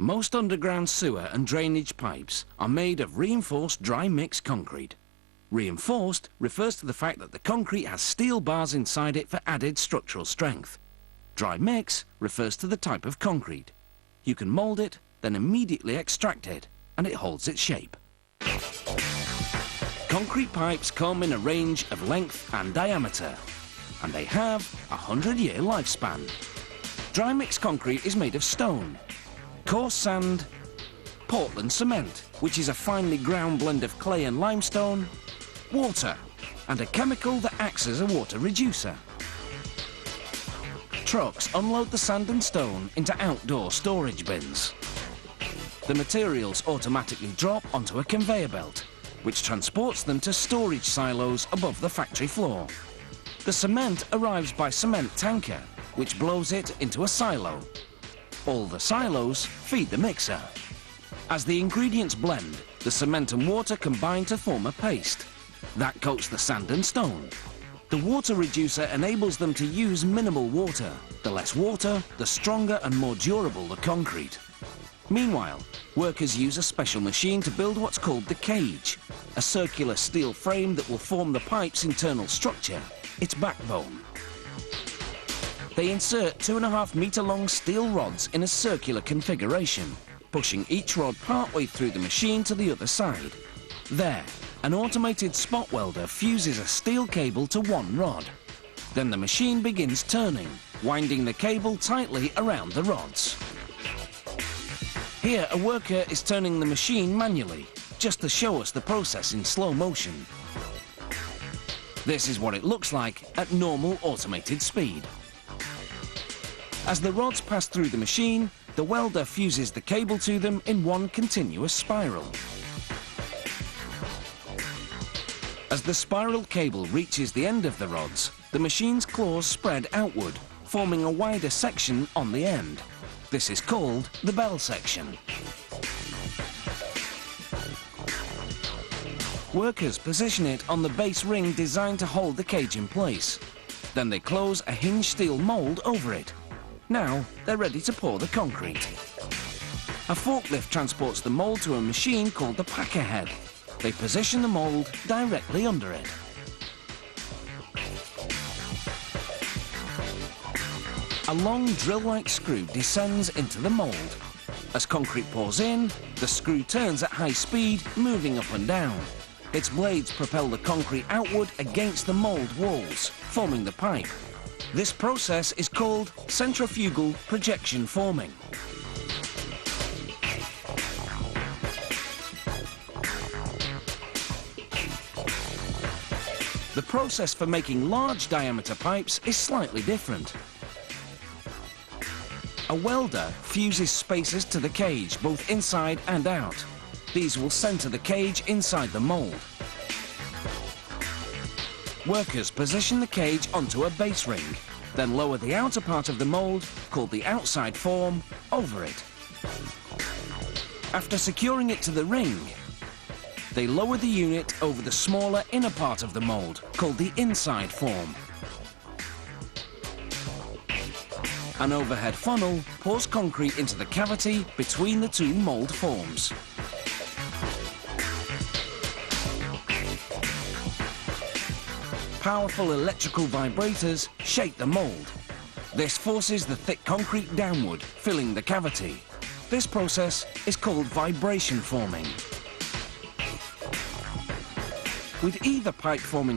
Most underground sewer and drainage pipes are made of reinforced dry mix concrete. Reinforced refers to the fact that the concrete has steel bars inside it for added structural strength. Dry mix refers to the type of concrete. You can mould it, then immediately extract it, and it holds its shape. Concrete pipes come in a range of length and diameter, and they have a 100-year lifespan. Dry mix concrete is made of stone, coarse sand, Portland cement, which is a finely ground blend of clay and limestone, water, and a chemical that acts as a water reducer. Trucks unload the sand and stone into outdoor storage bins. The materials automatically drop onto a conveyor belt, which transports them to storage silos above the factory floor. The cement arrives by cement tanker, which blows it into a silo. All the silos feed the mixer. As the ingredients blend, the cement and water combine to form a paste. That coats the sand and stone. The water reducer enables them to use minimal water. The less water, the stronger and more durable the concrete. Meanwhile, workers use a special machine to build what's called the cage, a circular steel frame that will form the pipe's internal structure, its backbone. They insert 2.5-meter-long steel rods in a circular configuration, pushing each rod partway through the machine to the other side. There, an automated spot welder fuses a steel cable to one rod. Then the machine begins turning, winding the cable tightly around the rods. Here, a worker is turning the machine manually, just to show us the process in slow motion. This is what it looks like at normal automated speed. As the rods pass through the machine, the welder fuses the cable to them in one continuous spiral. As the spiral cable reaches the end of the rods, the machine's claws spread outward, forming a wider section on the end. This is called the bell section. Workers position it on the base ring designed to hold the cage in place. Then they close a hinged steel mould over it. Now they're ready to pour the concrete. A forklift transports the mould to a machine called the packer head. They position the mould directly under it. A long drill-like screw descends into the mould. As concrete pours in, the screw turns at high speed, moving up and down. Its blades propel the concrete outward against the mould walls, forming the pipe. This process is called centrifugal projection forming. The process for making large diameter pipes is slightly different. A welder fuses spacers to the cage, both inside and out. These will center the cage inside the mould. Workers position the cage onto a base ring, then lower the outer part of the mould, called the outside form, over it. After securing it to the ring, they lower the unit over the smaller inner part of the mould, called the inside form. An overhead funnel pours concrete into the cavity between the two mould forms. Powerful electrical vibrators shake the mould. This forces the thick concrete downward, filling the cavity. This process is called vibration forming. With either pipe forming